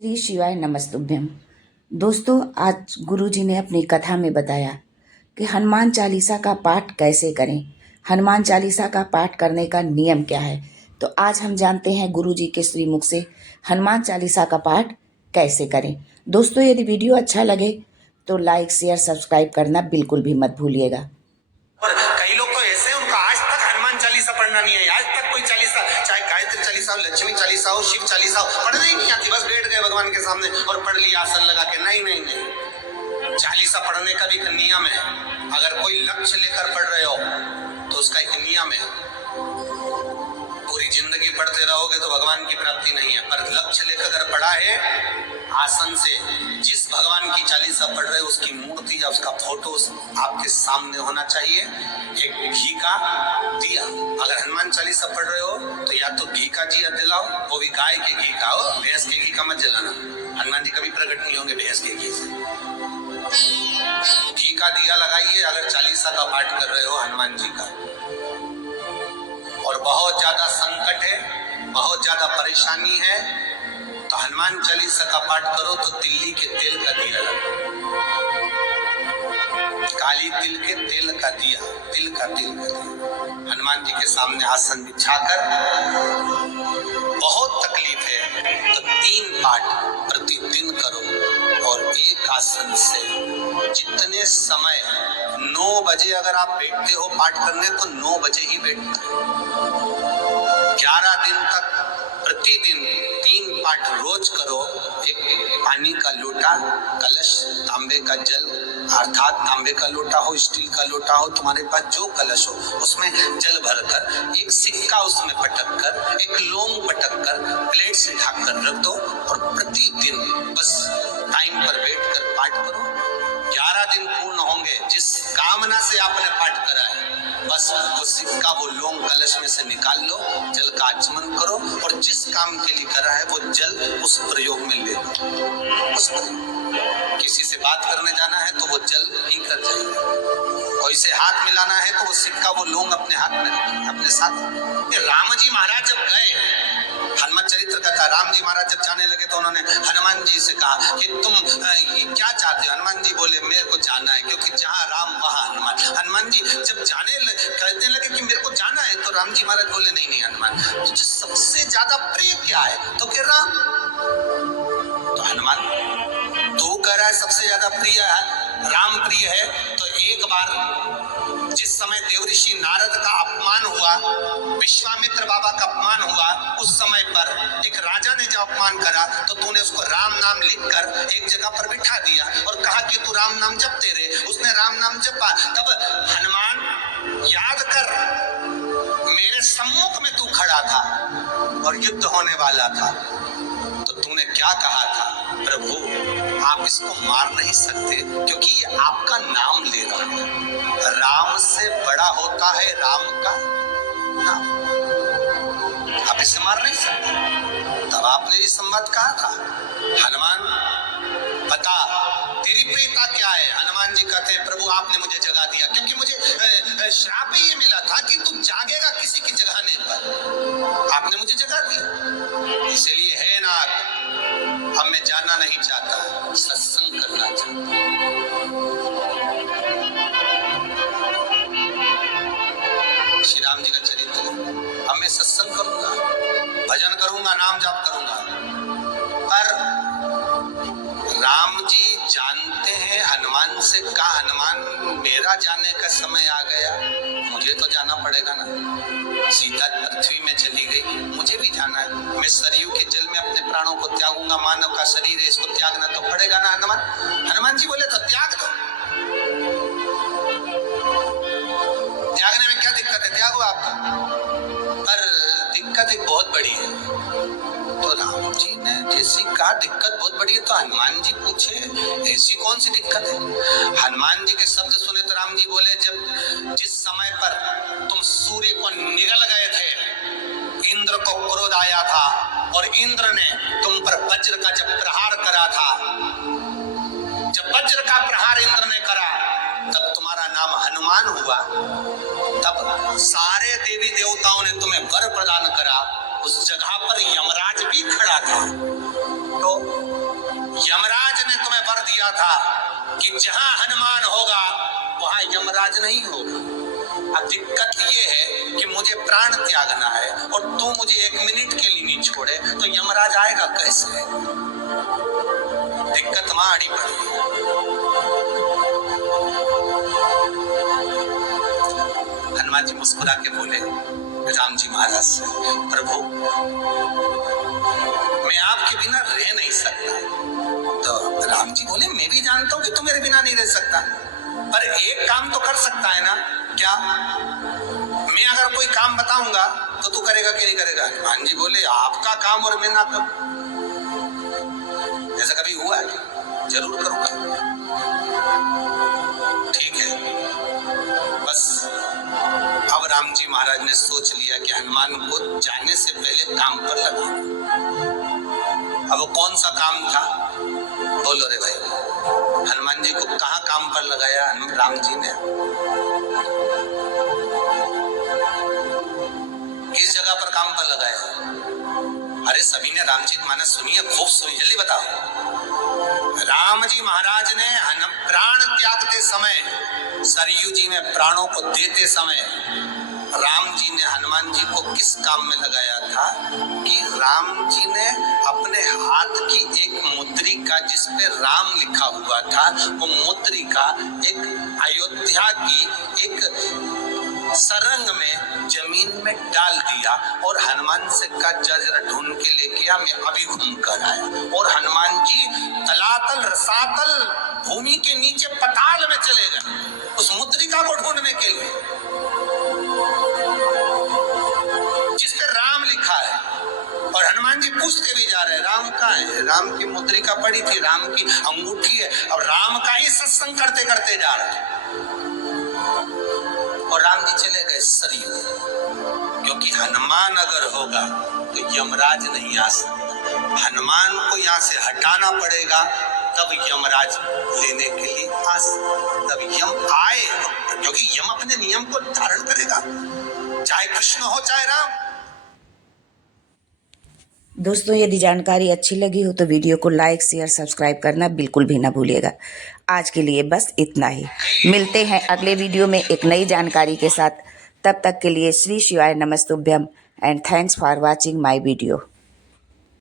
श्री शिवाय नमस्तुभ्यम। दोस्तों, आज गुरुजी ने अपनी कथा में बताया कि हनुमान चालीसा का पाठ कैसे करें, हनुमान चालीसा का पाठ करने का नियम क्या है। तो आज हम जानते हैं गुरुजी के श्रीमुख से हनुमान चालीसा का पाठ कैसे करें। दोस्तों, यदि वीडियो अच्छा लगे तो लाइक शेयर सब्सक्राइब करना बिल्कुल भी मत भूलिएगा। और कई लोग तो ऐसे हैं उनका आज तक हनुमान चालीसा पढ़ना नहीं है, आज तक कोई चालीसा, चाहे गायत्री चालीसा हो, लक्ष्मी चालीसा हो, शिव चालीसा हो, पढ़ना ही नहीं आती। बस बैठ गए भगवान के सामने और पढ़ लिया आसन लगा के। नहीं नहीं नहीं, चालीसा पढ़ने का भी एक नियम है। अगर कोई लक्ष्य लेकर पढ़ रहे हो तो उसका एक नियम है। पूरी जिंदगी पढ़ते रहोगे तो भगवान की प्राप्ति नहीं है, पर लक्ष्य लेकर अगर पढ़ा है आसन से, जिस भगवान की चालीसा पढ़ रहे हो उसकी मूर्ति या उसका फोटो आपके सामने होना चाहिए। एक घी का दिया, अगर हनुमान चालीसा पढ़ रहे हो तो या तो घी का दिया जलाओ, वो भी गाय के घी का हो, भैंस के घी का मत जलाना। हनुमान जी कभी प्रकट नहीं होंगे भैंस के घी से। घी का दिया लगाइए अगर चालीसा का पाठ कर रहे हो हनुमान जी का। और बहुत ज्यादा संकट है, बहुत ज्यादा परेशानी है तो हनुमान चालीसा का पाठ करो तो तिल्ली के तेल का दिया लगाओ, काली तिल के तेल का दिया, तिल का दिया हनुमान जी के सामने आसन बिछाकर। बहुत तकलीफ है तो 3 पाठ प्रतिदिन करो और एक आसन से। जितने समय 9 बजे अगर आप बैठते हो पाठ करने तो 9 बजे ही बैठना। 11 दिन तक प्रतिदिन 3 पाठ रोज करो। एक पानी का लोटा, कलश, तांबे का जल अर्थात तांबे का लोटा हो, स्टील का लोटा हो, तुम्हारे पास जो कलश हो उसमें जल भरकर एक सिक्का उसमें पटक कर, एक लौंग पटक कर प्लेट से ढक कर रख दो और प्रतिदिन बस टाइम पर बैठकर पाठ करो। 11 दिन पूर्ण होंगे, जिस कामना से आपने पाठ करा है बस वो सिक्का, वो लौंग कलश में से निकाल लो, जल का आचमन करो और जिस काम के लिए करा है वो जल उस प्रयोग में ले लो। उस किसी से बात करने जाना है तो वो जल पी कर जाइए, कोई से हाथ मिलाना है तो वो सिक्का, वो लौंग अपने हाथ में रखिए अपने साथ। राम जी महाराज जब गए, हनुमान चरित्र कथा, राम जी महाराज जब जाने लगे तो उन्होंने हनुमान जी से कहा कि तुम क्या चाहते हो। हनुमान जी बोले मेरे को जाना है, क्योंकि जहाँ राम वहाँ हनुमान। हनुमान जी जब कहने लगे कि मेरे को जाना है तो राम जी महाराज बोले नहीं नहीं हनुमान, तुझे सबसे ज्यादा प्रिय क्या है? तो फिर राम, तो हनुमान तू कह रहा है सबसे ज्यादा प्रिय है राम, प्रिय है तो एक बार जिस समय देवऋषि नारद का अपमान हुआ, विश्वामित्र बाबा का अपमान हुआ, उस समय पर एक राजा ने जब अपमान करा तो तूने उसको राम नाम लिखकर एक जगह पर बिठा दिया और कहा कि तू राम नाम जपते रहे। उसने राम नाम जपा। तब हनुमान याद कर, मेरे सम्मुख में तू खड़ा था और युद्ध होने वाला था तो तूने क्या कहा था? प्रभु आप इसको मार नहीं सकते क्योंकि ये आपका नाम ले रहा है। राम से बड़ा होता है राम का नाम, आप इसे मार नहीं सकते। तब आपने ये संवाद कहा था, हनुमान बता तेरी प्रियता क्या है? हनुमान जी कहते हैं प्रभु आपने मुझे जगा दिया, क्योंकि मुझे श्राप ये मिला था कि तू जागेगा किसी की जगाने पर, आपने मुझे जगा दिया। इसलिए है नाथ, अब मैं जाना नहीं चाहता, सत्संग करना चाहता। श्री राम जी का चरित्र, अब मैं सत्संग करूंगा, भजन करूंगा, नाम जाप करूंगा। पर राम जी जानते हैं हनुमान से कहा, हनुमान मेरा जाने का समय आ गया, मुझे तो जाना पड़ेगा ना। सीता पृथ्वी में चली गई, मुझे भी जाना है। मैं सरयू के जल में अपने प्राणों को त्यागूंगा, मानव का शरीर है इसको त्यागना तो पड़ेगा ना हनुमान। हनुमान जी बोले तो त्याग दो, त्यागने में क्या दिक्कत है, त्यागो आपका। पर दिक्कत एक बहुत बड़ी है। तो राम जी ने जैसी कहा दिक्कत बहुत बड़ी है तो हनुमान जी पूछे ऐसी कौन सी दिक्कत है? हनुमान जी के शब्द सुने तो राम जी बोले, जब जिस समय पर तुम सूर्य को निगल गए थे, इंद्र को क्रोध आया था और इंद्र ने तुम पर वज्र का जब प्रहार करा था, जब वज्र का प्रहार इंद्र ने करा तब तुम्हारा नाम हनुमान हुआ। तब सारे देवी देवताओं ने तुम्हें वर प्रदान करा, उस जगह पर यमराज भी खड़ा था। तो यमराज ने तुम्हें वर दिया था कि जहां हनुमान होगा वहां यमराज नहीं होगा। अब दिक्कत ये है कि मुझे प्राण त्यागना है और तू मुझे 1 मिनट के लिए नहीं छोड़े तो यमराज आएगा कैसे? दिक्कत वहां अड़ी पड़ी है। हनुमान जी मुस्कुरा के बोले राम जी महाराज से, प्रभु मैं आपके बिना रह नहीं सकता। तो राम जी बोले मैं भी जानता हूं कि तू मेरे बिना नहीं रह सकता, पर एक काम तो कर सकता है ना। क्या? मैं अगर कोई काम बताऊंगा तो तू करेगा कि नहीं करेगा? हनुमान जी बोले आपका काम और मैं ना करूं, ऐसा कभी हुआ है? जरूर करूंगा। ठीक है, बस अब राम जी महाराज ने सोच लिया कि हनुमान को जाने से पहले काम पर लगा। अब वो कौन सा काम था? बोलो रे भाई। हनुमान जी को कहाँ काम पर लगाया राम जी ने? किस जगह पर काम पर लगाया? अरे सभी ने रामचरितमानस सुनी है, खूब सुनी, जल्दी बताओ। राम जी महाराज ने प्राण त्यागते समय, सरयू जी में प्राणों को देते समय राम जी ने हनुमान जी को किस काम में लगाया था कि राम जी ने अपने हाथ की एक मुद्रिका जिस पे राम लिखा हुआ था, वो मुद्रिका एक अयोध्या की एक सरंग में जमीन में डाल दिया और हनुमान से कहा जरा ढूंढ के लेके आ, मैं अभी घूम कर आया। और हनुमान जी तलातल रसातल भूमि के नीचे पताल में चले गए उस मुद्रिका को ढूंढने के लिए जिस पे राम लिखा है। और हनुमान जी पूछते भी जा रहे हैं राम कहाँ है? राम की मुद्रिका पड़ी थी, राम की अंगूठी है, अब राम का ही सत्संग करते करते जा रहे हैं। और राम जी चले गए सरयू, क्योंकि हनुमान अगर होगा तो यमराज नहीं आ सकता। हनुमान को यहाँ से हटाना पड़ेगा तब यमराज लेने के लिए आ सकता, तब यम आए, क्योंकि यम अपने नियम को धारण करेगा, चाहे कृष्ण हो चाहे राम। दोस्तों यदि जानकारी अच्छी लगी हो तो वीडियो को लाइक शेयर सब्सक्राइब करना बिल्कुल भी ना भूलिएगा। आज के लिए बस इतना ही। मिलते हैं अगले वीडियो में एक नई जानकारी के साथ। तब तक के लिए श्री शिवाय नमस्तुभ्यम and thanks for watching my video.